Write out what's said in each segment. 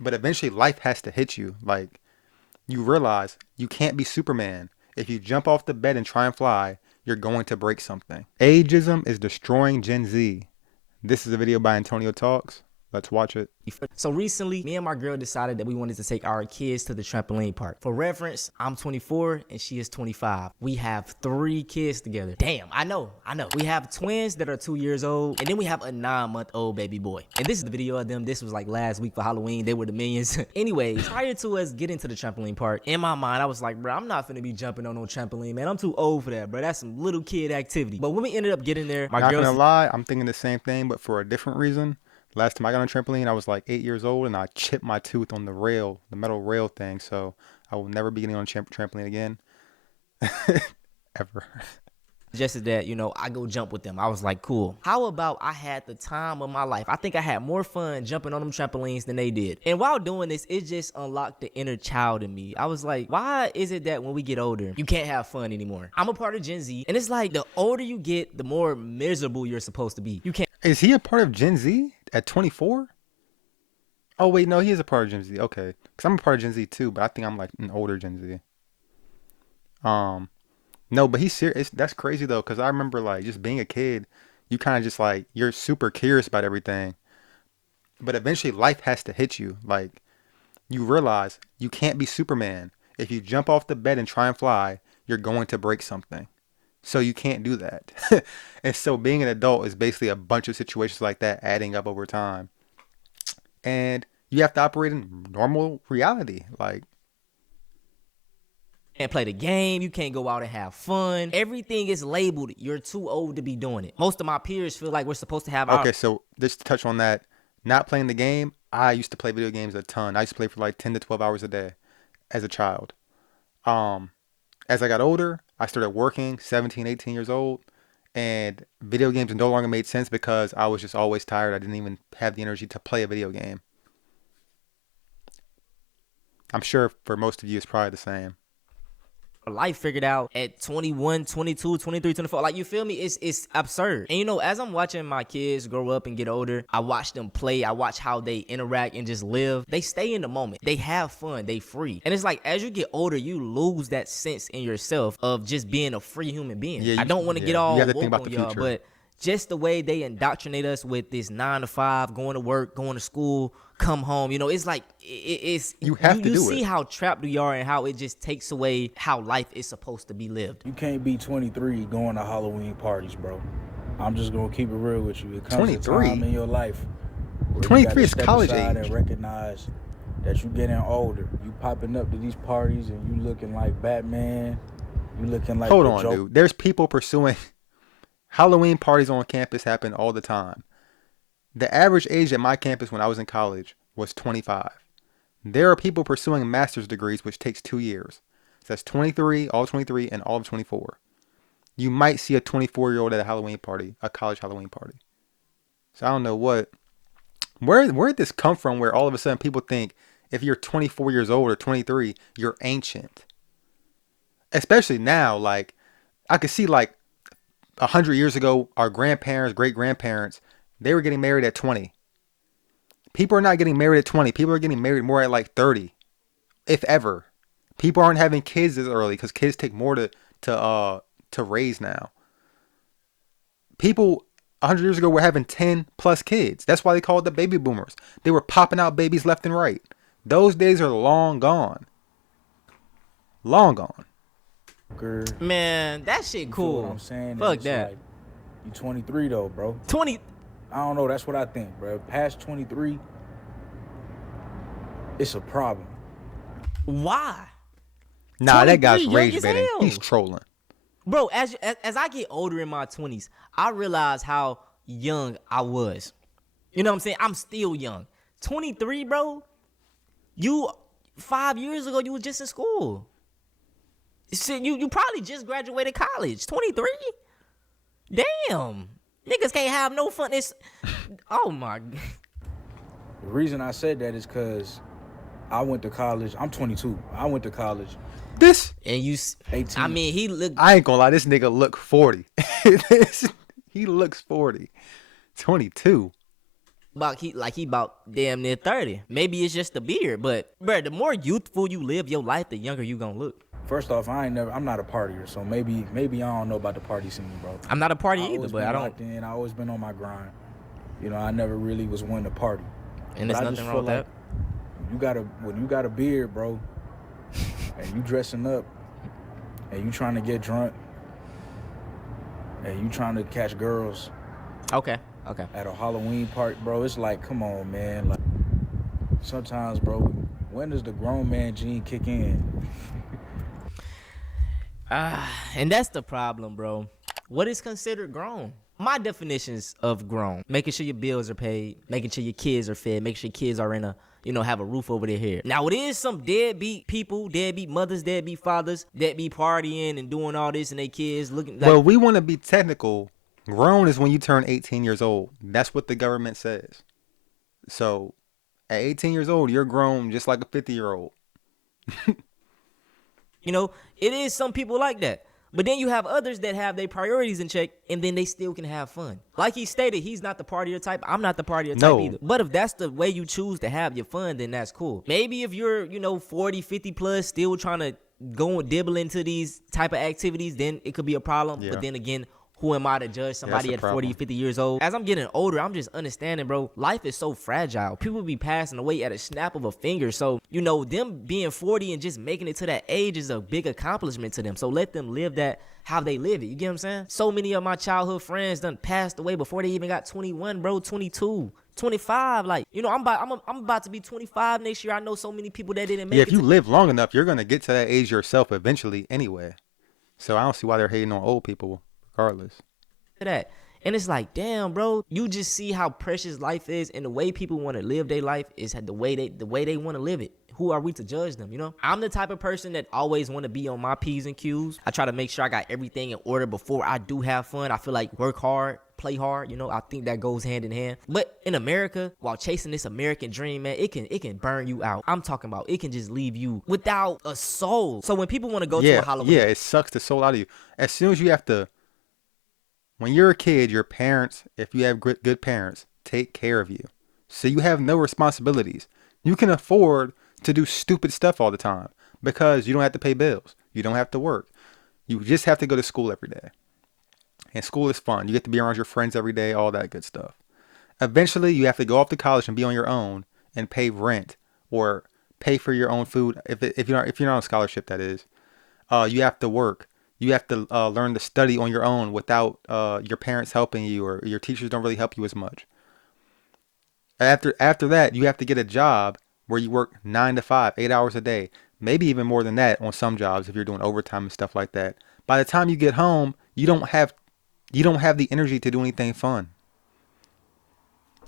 But eventually life has to hit you. Like, you realize you can't be Superman. If you jump off the bed and try and fly, you're going to break something. Ageism is destroying Gen Z. This is a video by Antonio Talks. Let's watch it. So recently, me and my girl decided that we wanted to take our kids to the trampoline park. For reference, I'm 24 and she is 25. We have 3 kids together. Damn, I know. We have twins that are 2 years old, and then we have a 9-month-old baby boy. And this is the video of them. This was like last week for Halloween. They were the minions. Anyways, prior to us getting to the trampoline park, in my mind, I was like, bro, I'm not finna be jumping on no trampoline, man. I'm too old for that, bro. That's some little kid activity. But when we ended up getting there, my Not girl... gonna lie, I'm thinking the same thing, but for a different reason. Last time I got on a trampoline, I was like 8 years old, and I chipped my tooth on the rail, the metal rail thing. So I will never be getting on a trampoline again, ever. suggested that, I go jump with them. I was like, cool. How about I had the time of my life? I think I had more fun jumping on them trampolines than they did. And while doing this, it just unlocked the inner child in me. I was like, why is it that when we get older, you can't have fun anymore? I'm a part of Gen Z, and it's like the older you get, the more miserable you're supposed to be. You can't. Is he a part of Gen Z at 24? Oh, wait, no, he is a part of Gen Z. Okay. Because I'm a part of Gen Z too, but I think I'm like an older Gen Z. No, but he's serious. That's crazy though, because I remember like just being a kid, you kind of just like, you're super curious about everything. But eventually life has to hit you. Like, you realize you can't be Superman. If you jump off the bed and try and fly, you're going to break something. So you can't do that. And so being an adult is basically a bunch of situations like that adding up over time. And you have to operate in normal reality. Like, Can't play the game. You can't go out and have fun. Everything is labeled. You're too old to be doing it. Most of my peers feel like we're supposed to have okay, so just to touch on that, not playing the game, I used to play video games a ton. I used to play for like 10 to 12 hours a day as a child. As I got older, I started working, 17, 18 years old, and video games no longer made sense because I was just always tired. I didn't even have the energy to play a video game. I'm sure for most of you it's probably the same. life figured out at 21, 22, 23, 24. Like, you feel me? It's absurd. And as I'm watching my kids grow up and get older, I watch them play. I watch how they interact and just live. They stay in the moment. They have fun. They free. And it's like, as you get older, you lose that sense in yourself of just being a free human being. I don't want to get all woke on y'all, but just the way they indoctrinate us with this 9 to 5, going to work, going to school, come home, it's like it's you have to do it. You see how trapped we are and how it just takes away how life is supposed to be lived. You can't be 23 going to Halloween parties, bro. I'm just gonna keep it real with you. It comes 23 a time in your life where 23 you is college age. and recognize that you getting older. You popping up to these parties and you looking like Batman. You looking like hold on, dude. There's people pursuing Halloween parties on campus happen all the time. The average age at my campus when I was in college was 25. There are people pursuing master's degrees, which takes 2 years. So that's 23, all 23, and all of 24. You might see a 24-year-old at a Halloween party, a college Halloween party. So I don't know where did this come from where all of a sudden people think if you're 24 years old or 23, you're ancient. Especially now, like, I could see like 100 years ago, our grandparents, great-grandparents, they were getting married at 20. People are not getting married at 20. People are getting married more at like 30, if ever. People aren't having kids as early because kids take more to raise now. People 100 years ago were having 10 plus kids. That's why they called the baby boomers. They were popping out babies left and right. Those days are long gone. Long gone. Man, that shit cool. What I'm saying? Fuck that. Like, you 23 though, bro. 20. I don't know. That's what I think, bro. Past 23, it's a problem. Why? Nah, that guy's rage young as baiting. hell. He's trolling. Bro, as I get older in my 20s, I realize how young I was. You know what I'm saying? I'm still young. 23, bro. 5 years ago, you was just in school. Shit, you probably just graduated college. 23? Damn. Niggas can't have no fun. Oh my God. The reason I said that is because I went to college. I'm 22. I went to college. And you 18. I mean, he looked. I ain't gonna lie, this nigga look 40. He looks 40. 22. He about damn near 30. Maybe it's just the beard, but bro, the more youthful you live your life, the younger you gonna look. First off, I'm not a partier, so maybe I don't know about the party scene, bro. I'm not a party I either, always but been I don't. locked in. I always been on my grind. You know, I never really was one to party. And But there's I nothing just wrong feel with like when you got a beard, bro, and you dressing up, and you trying to get drunk, and you trying to catch girls that. Okay. at a Halloween party, bro, it's like, come on, man. Like, sometimes, bro, when does the grown man gene kick in? And that's the problem, bro. What is considered grown? My definitions of grown: making sure your bills are paid, making sure your kids are fed, making sure your kids are in a, have a roof over their head. Now, it is some deadbeat people, deadbeat mothers, deadbeat fathers that be partying and doing all this, and they kids looking like. Well, we want to be technical. Grown is when you turn 18 years old. That's what the government says. So at 18 years old, you're grown just like a 50-year-old. It is some people like that. But then you have others that have their priorities in check, and then they still can have fun. Like he stated, he's not the partier type. I'm not the partier type either. But if that's the way you choose to have your fun, then that's cool. Maybe if you're, 40, 50 plus, still trying to go and dibble into these type of activities, then it could be a problem. Yeah. But then again, who am I to judge somebody at 40, 50 years old? As I'm getting older, I'm just understanding, bro, life is so fragile. People be passing away at a snap of a finger. So, them being 40 and just making it to that age is a big accomplishment to them. So let them live that how they live it. You get what I'm saying? So many of my childhood friends done passed away before they even got 21, bro, 22. 25, like, I'm about to be 25 next year. I know so many people that didn't make it. Yeah, if you live long enough, you're gonna get to that age yourself eventually anyway. So I don't see why they're hating on old people. Regardless of that. And it's like, damn, bro, you just see how precious life is, and the way people want to live their life is the way they want to live it. Who are we to judge them? I'm the type of person that always want to be on my P's and Q's. I try to make sure I got everything in order before I do have fun. I feel like work hard, play hard. I think that goes hand in hand. But in America, while chasing this American dream, man, it can burn you out. I'm talking about it can just leave you without a soul. So when people want to go to a Halloween, it sucks the soul out of you. As soon as you have to. When you're a kid, your parents, if you have good parents, take care of you. So you have no responsibilities. You can afford to do stupid stuff all the time because you don't have to pay bills. You don't have to work. You just have to go to school every day. And school is fun. You get to be around your friends every day, all that good stuff. Eventually, you have to go off to college and be on your own and pay rent or pay for your own food. If you're not on a scholarship, that is. You have to work. You have to learn to study on your own without your parents helping you, or your teachers don't really help you as much. After that, you have to get a job where you work 9 to 5, 8 hours a day, maybe even more than that on some jobs if you're doing overtime and stuff like that. By the time you get home, you don't have the energy to do anything fun.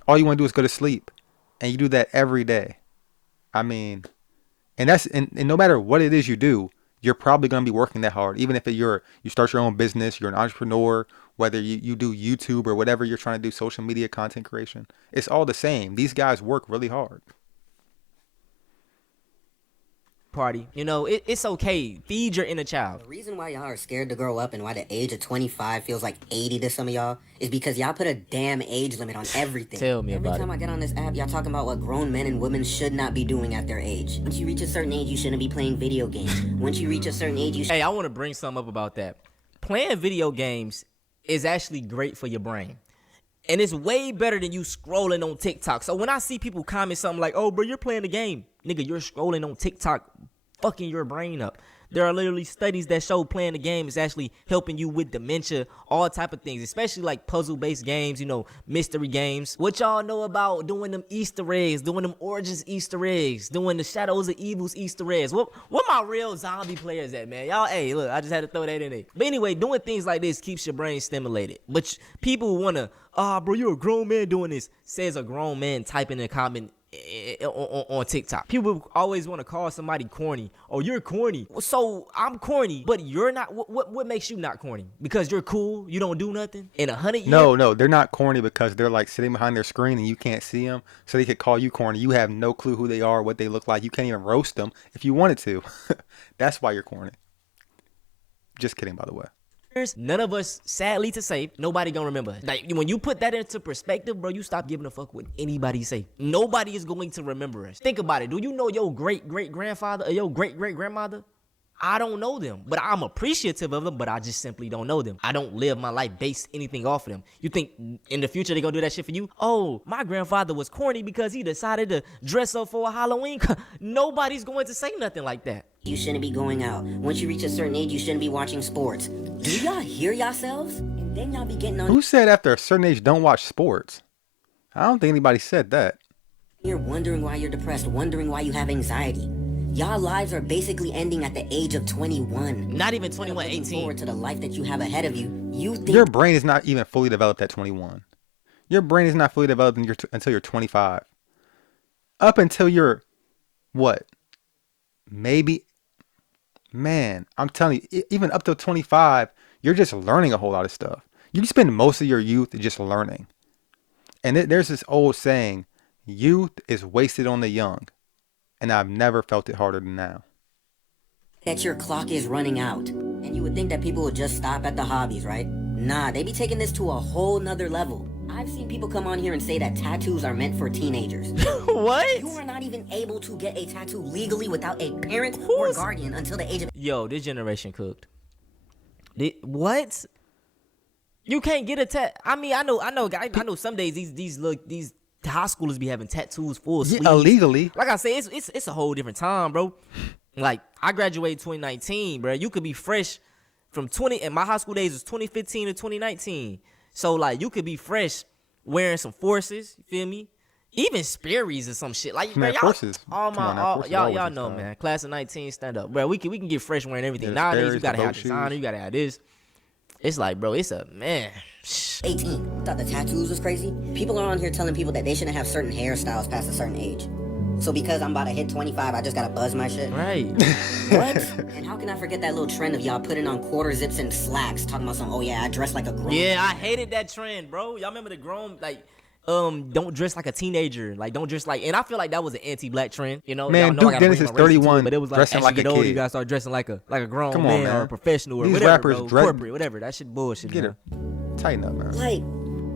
All you want to do is go to sleep, and you do that every day. I mean, and no matter what it is you do, you're probably going to be working that hard. Even if you start your own business, you're an entrepreneur, whether you do YouTube or whatever you're trying to do, social media content creation, it's all the same. These guys work really hard. Party, it's okay. Feed your inner child. The reason why y'all are scared to grow up and why the age of 25 feels like 80 to some of y'all is because y'all put a damn age limit on everything. Tell me about it. Every time I get on this app, y'all talking about what grown men and women should not be doing at their age. Once you reach a certain age, you shouldn't be playing video games. Once you reach a certain age, you Hey, I want to bring something up about that. Playing video games is actually great for your brain. And it's way better than you scrolling on TikTok. So when I see people comment something like, oh, bro, you're playing the game. Nigga, you're scrolling on TikTok, fucking your brain up. There are literally studies that show playing the game is actually helping you with dementia, all type of things, especially like puzzle-based games, mystery games. What y'all know about doing them Easter eggs, doing them Origins Easter eggs, doing the Shadows of Evil's Easter eggs? What my real zombie players at, man? Y'all, hey, look, I just had to throw that in there. But anyway, doing things like this keeps your brain stimulated. But people want to, bro, you're a grown man doing this, says a grown man typing in a comment on TikTok. People always want to call somebody corny. Oh, you're corny. So I'm corny, but you're not. What makes you not corny? Because you're cool. You don't do nothing. In 100 years. No, they're not corny because they're like sitting behind their screen and you can't see them, so they could call you corny. You have no clue who they are, what they look like. You can't even roast them if you wanted to. That's why you're corny. Just kidding, by the way. None of us, sadly to say, nobody gonna remember us. Like, when you put that into perspective, bro, you stop giving a fuck what anybody say. Nobody is going to remember us. Think about it. Do you know your great-great-grandfather or your great-great-grandmother? I don't know them, but I'm appreciative of them, but I just simply don't know them. I don't live my life based anything off of them. You think in the future they gonna do that shit for you? Oh, my grandfather was corny because he decided to dress up for a Halloween. Nobody's going to say nothing like that. You shouldn't be going out. Once you reach a certain age, you shouldn't be watching sports. Do y'all hear yourselves? And then y'all be getting on Who said after a certain age don't watch sports? I don't think anybody said that. here wondering why you're depressed, wondering why you have anxiety. Y'all lives are basically ending at the age of 21. Not even 21, Looking 18. forward to the life that you have ahead of you. You think Your brain is not even fully developed at 21. Your brain is not fully developed until you're 25. Up until you're, what? Maybe, man, I'm telling you, even up to 25, you're just learning a whole lot of stuff. You spend most of your youth just learning. And there's this old saying, youth is wasted on the young. And I've never felt it harder than now. that your clock is running out. And you would think that people would just stop at the hobbies, right? Nah, they be taking this to a whole nother level. I've seen people come on here and say that tattoos are meant for teenagers. What? You are not even able to get a tattoo legally without a parent or guardian until the age of... Yo, this generation cooked. What? You can't get a tat. I mean, I know some days these high schoolers be having tattoos full sleeves. Illegally. Like I say, it's a whole different time, bro. Like, I graduated 2019, bro. You could be fresh from 20, and my high school days was 2015 to 2019. So, like, you could be fresh wearing some Forces, you feel me? Even Sperry's or some shit. Like, Man, y'all, Forces. y'all know, man. Class of 19, stand up. Bro, we can get fresh wearing everything. Yeah, Nowadays, Sperry's, you gotta the have boat designer, shoes. you gotta have this. It's like, bro, it's a, man. 18. Thought the tattoos was crazy? People are on here telling people that they shouldn't have certain hairstyles past a certain age. So because I'm about to hit 25, I just gotta buzz my shit? Right. What? And how can I forget that little trend of y'all putting on quarter zips and slacks, talking about some, oh yeah, I dress like a grown. Yeah, I hated that trend, bro. Y'all remember the grown, like, don't dress like a teenager. Like, don't dress like, and I feel like that was an anti-black trend, you know? Man, Y'all know I Duke gotta Dennis bring is my race into it, 31, but it was like, dressing as like you a get older, kid. you gotta start dressing like a grown Come on, man or man. a professional or These whatever, rappers bro. dress- Corporate, whatever. That shit bullshit, Get man. it. Tighten up, man. Like,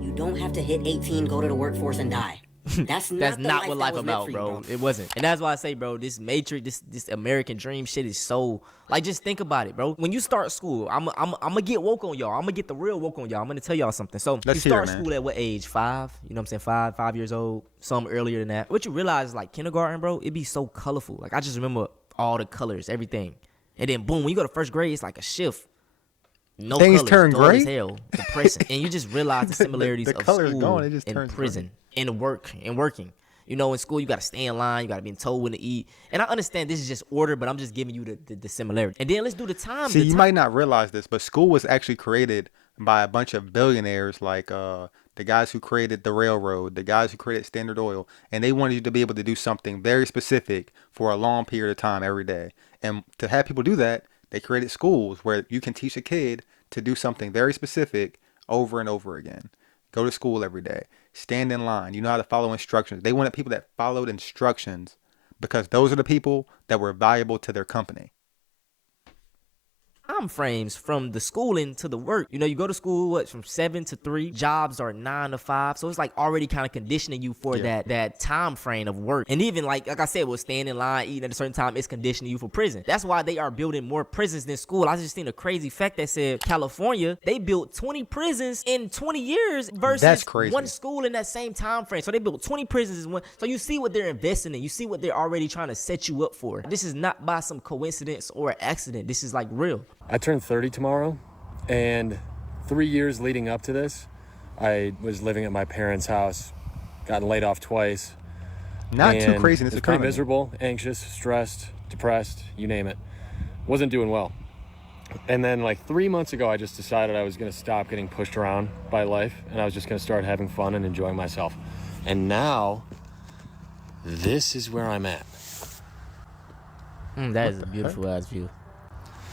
you don't have to hit 18, go to the workforce and die. That's Not what life was meant about, for you, bro. It wasn't. And that's why I say, bro, this Matrix, this American dream shit is so, like, just think about it, bro. When you start school, I'm gonna get woke on y'all. I'm gonna get the real woke on y'all. I'm gonna tell y'all something. So Let's you hear it, start man. school at what age? 5? You know what I'm saying? 5 years old. Some earlier than that. What you realize is, like, kindergarten, bro, it be so colorful. Like, I just remember all the colors, everything. And then boom, when you go to first grade, it's like a shift. No Things colors, turn dull gray? as hell, depressing, and you just realize the similarities the of color's school gone, it just and turns prison and working. You know, in school you gotta stay in line, you gotta be told when to eat. And I understand this is just order, but I'm just giving you the similarity. And then let's do the time. See, you might not realize this, but school was actually created by a bunch of billionaires, like the guys who created the railroad, the guys who created Standard Oil, and they wanted you to be able to do something very specific for a long period of time every day. And to have people do that, they created schools where you can teach a kid to do something very specific over and over again. Go to school every day. Stand in line. You know how to follow instructions. They wanted people that followed instructions because those are the people that were valuable to their company. time frames from the schooling to the work. You know, you go to school, from 7 to 3. Jobs are 9 to 5. So it's like already kind of conditioning you for that time frame of work. And even like I said, with staying in line, eating at a certain time, it's conditioning you for prison. That's why they are building more prisons than school. I just seen a crazy fact that said California, they built 20 prisons in 20 years versus That's crazy. one school in that same time frame. So they built 20 prisons in one. So you see what they're investing in. You see what they're already trying to set you up for. This is not by some coincidence or accident. This is like real. I turn 30 tomorrow, and 3 years leading up to this, I was living at my parents' house, gotten laid off twice. Not too and crazy in this it was pretty economy. miserable, anxious, stressed, depressed, you name it. Wasn't doing well. And then like 3 months ago, I just decided I was going to stop getting pushed around by life, and I was just going to start having fun and enjoying myself. And now, this is where I'm at. That is a beautiful ass view.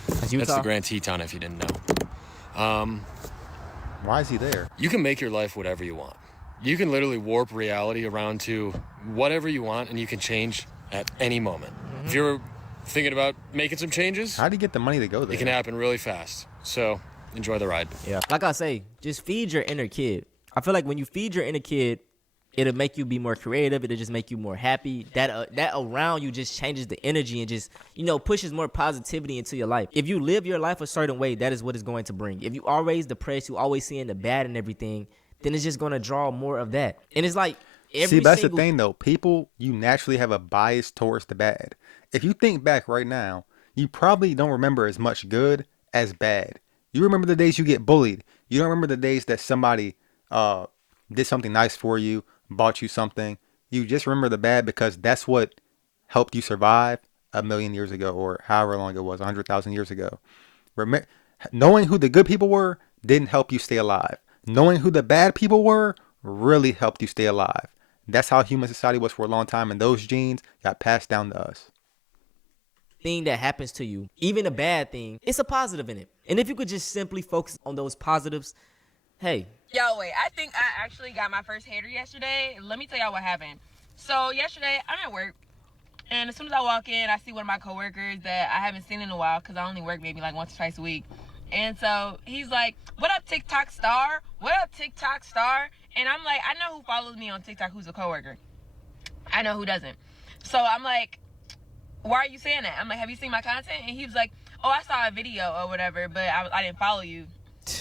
That's the Grand Teton, if you didn't know. Why is he there? You can make your life whatever you want. You can literally warp reality around to whatever you want, and you can change at any moment. Mm-hmm. If you're thinking about making some changes, How do you get the money to go there? it can happen really fast. So enjoy the ride. Yeah. Like I say, just feed your inner kid. I feel like when you feed your inner kid, it'll make you be more creative. It'll just make you more happy. That around you just changes the energy and just, pushes more positivity into your life. If you live your life a certain way, that is what it's going to bring. If you always depressed, you always seeing the bad and everything, then it's just going to draw more of that. And it's like See, that's the thing though. People, you naturally have a bias towards the bad. If you think back right now, you probably don't remember as much good as bad. You remember the days you get bullied. You don't remember the days that somebody did something nice for you, bought you something. You just remember the bad because that's what helped you survive 1,000,000 years ago, or however long it was, 100,000 years ago. Knowing who the good people were didn't help you stay alive. Knowing who the bad people were really helped you stay alive. That's how human society was for a long time, and those genes got passed down to us. thing that happens to you, even a bad thing, it's a positive in it. And if you could just simply focus on those positives, hey. Yo, wait, I think I actually got my first hater yesterday. Let me tell y'all what happened. So yesterday, I'm at work, and as soon as I walk in, I see one of my coworkers that I haven't seen in a while because I only work maybe like once or twice a week. And so he's like, "What up, TikTok star? What up, TikTok star?" And I'm like, I know who follows me on TikTok who's a coworker. I know who doesn't. So I'm like, "Why are you saying that?" I'm like, "Have you seen my content?" And he was like, "Oh, I saw a video or whatever, but I didn't follow you."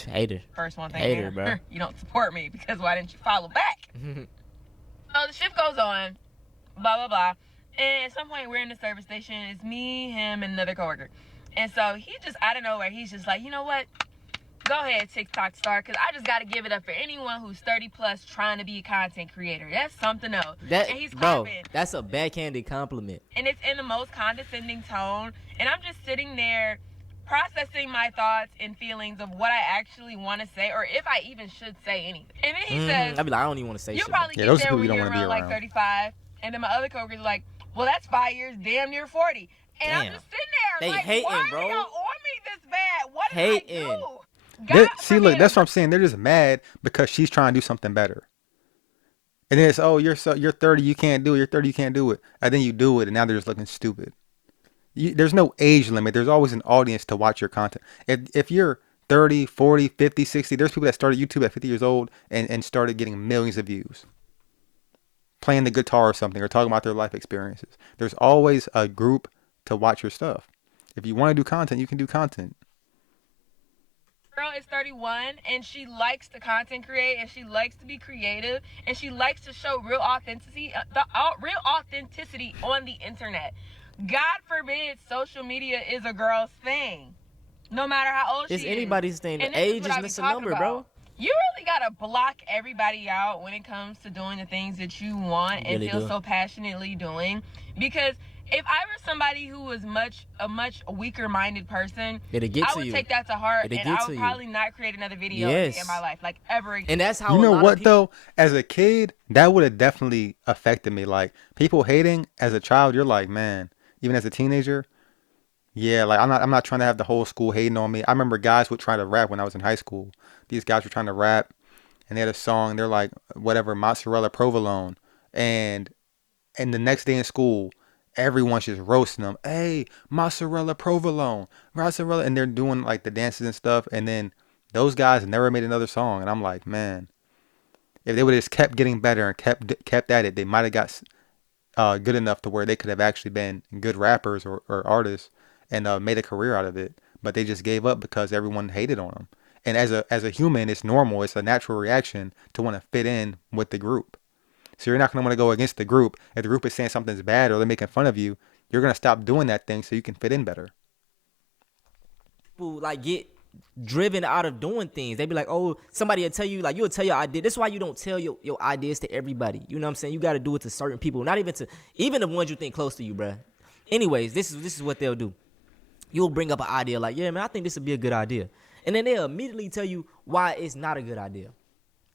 Hater. First one thing, Hater, bro. You don't support me because why didn't you follow back? So the shift goes on, blah, blah, blah. And at some point, we're in the service station. It's me, him, and another coworker. And so he just, out of nowhere, he's just like, "You know what? Go ahead, TikTok star, because I just got to give it up for anyone who's 30 plus trying to be a content creator. That's something else." And he's bro, clapping. that's a backhanded compliment. And it's in the most condescending tone. And I'm just sitting there processing my thoughts and feelings of what I actually want to say, or if I even should say anything. And then he says, I'd be like, I don't even want to say "You shit. probably Yeah, get those there people when you don't you're wanna be around like around. 35. And then my other coworkers are like, "Well, that's 5 years, damn near 40. And I'm Damn. just sitting there They like, hating, why bro. are y'all on me this bad? What did Hating. I do? God See, look, forbid that's a what I'm saying. They're just mad because she's trying to do something better. And then it's, "Oh, you're 30, you can't do it. You're 30, you can't do it." And then you do it, and now they're just looking stupid. There's no age limit. There's always an audience to watch your content. If you're 30, 40, 50, 60, there's people that started YouTube at 50 years old and started getting millions of views, playing the guitar or something, or talking about their life experiences. There's always a group to watch your stuff. If you want to do content, you can do content. girl is 31 and she likes to content create and she likes to be creative and she likes to show real authenticity, real authenticity on the internet. God forbid social media is a girl's thing, no matter how old she It's is. anybody's thing. And The this age what is I be just a talking number, about. bro. You really gotta block everybody out when it comes to doing the things that you want You and really feel do. so passionately doing. Because if I were somebody who was a much weaker minded person, It'll get I to would you. take that to heart It'll and get I to would you. probably not create another video Yes. in my life, like ever again. And that's how You a know lot what of people, though? As a kid, that would have definitely affected me. Like, people hating as a child, you're like, man. Even as a teenager, yeah. Like, I'm not trying to have the whole school hating on me. I remember guys would try to rap when I was in high school. These guys were trying to rap, and they had a song. They're like, whatever, mozzarella provolone, and the next day in school, everyone's just roasting them. "Hey, mozzarella provolone, mozzarella," and they're doing like the dances and stuff. And then those guys never made another song, and I'm like, man, if they would have just kept getting better and kept at it, they might have got good enough to where they could have actually been good rappers or artists and made a career out of it. But they just gave up because everyone hated on them. And as a human, it's normal. It's a natural reaction to want to fit in with the group. So you're not going to want to go against the group. If the group is saying something's bad or they're making fun of you, you're going to stop doing that thing so you can fit in better. like get driven out of doing things. They be like, "Oh, somebody will tell you, like, you'll tell your idea." That's why you don't tell your ideas to everybody. You know what I'm saying? You got to do it to certain people, not even the ones you think close to you, bruh. Anyways, this is what they'll do. You'll bring up an idea like, "Yeah, man, I think this would be a good idea," and then they'll immediately tell you why it's not a good idea.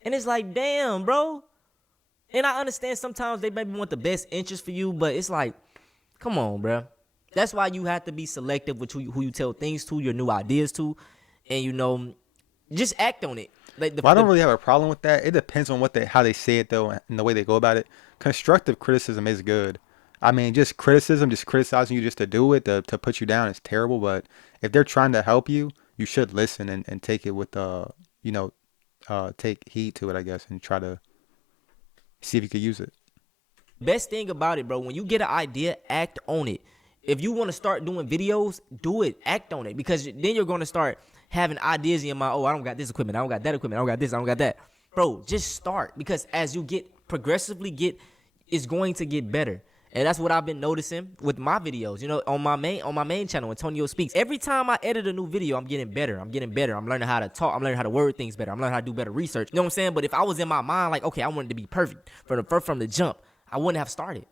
And it's like, damn, bro. And I understand sometimes they maybe want the best interest for you, but it's like, come on, bro. That's why you have to be selective with who you tell things to, your new ideas to, and just act on it. Like Well, I don't really have a problem with that. It depends on how they say it though, and the way they go about it. Constructive criticism is good. I mean, just criticizing you just to do it, to put you down is terrible. But if they're trying to help you you should listen and take it with you know, take heed to it, I guess, and try to see if you could use it. Best thing about it, bro, when you get an idea, act on it. If you want to start doing videos, do it. Act on it, because then you're going to start having ideas in your mind. Oh, I don't got this equipment. I don't got that equipment. I don't got this. I don't got that. Bro, just start, because as you it's going to get better. And that's what I've been noticing with my videos. You know, on my main channel, Antonio Speaks. Every time I edit a new video, I'm getting better. I'm learning how to talk. I'm learning how to word things better. I'm learning how to do better research. You know what I'm saying? But if I was in my mind like, okay, I wanted to be perfect from the jump, I wouldn't have started.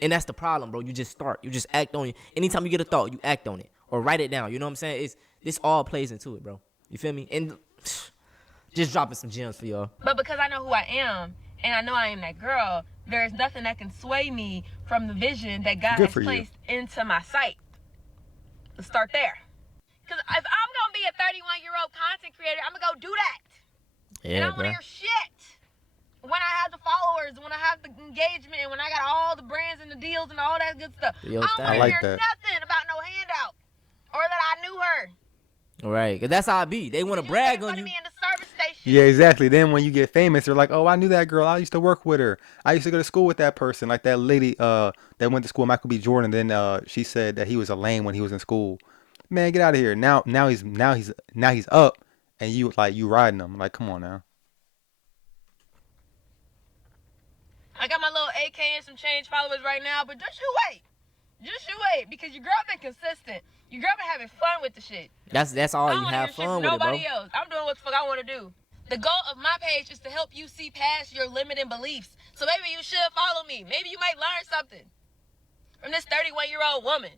And that's the problem, bro. You just start. You just act on it. Anytime you get a thought, you act on it or write it down. You know what I'm saying? This all plays into it, bro. You feel me? And just dropping some gems for y'all. But because I know who I am, and I know I am that girl, there is nothing that can sway me from the vision that God has placed into my sight. Let's start there. Because if I'm going to be a 31-year-old content creator, I'm going to go do that. Yeah, and I don't want to hear shit. When I have the followers, when I have the engagement, when I got all the brands and the deals and all that good stuff. Yo, I don't want to like hear that. nothing about no handout. Or that I knew her. Right, because that's how I be. They want to brag on you. Me in the service station. Yeah, exactly. Then when you get famous, they're like, "Oh, I knew that girl. I used to work with her. I used to go to school with that person." Like that lady that went to school, Michael B. Jordan. Then she said that he was a lame when he was in school. Man, get out of here. Now he's up, and you riding him. Like, come on now. I got my little AK and some change followers right now, but just you wait. Just you wait, because your girl been consistent. Your girl been having fun with the shit. That's all. You have fun with it, bro. Nobody else. I'm doing what the fuck I want to do. The goal of my page is to help you see past your limiting beliefs. So maybe you should follow me. Maybe you might learn something from this 31-year-old woman.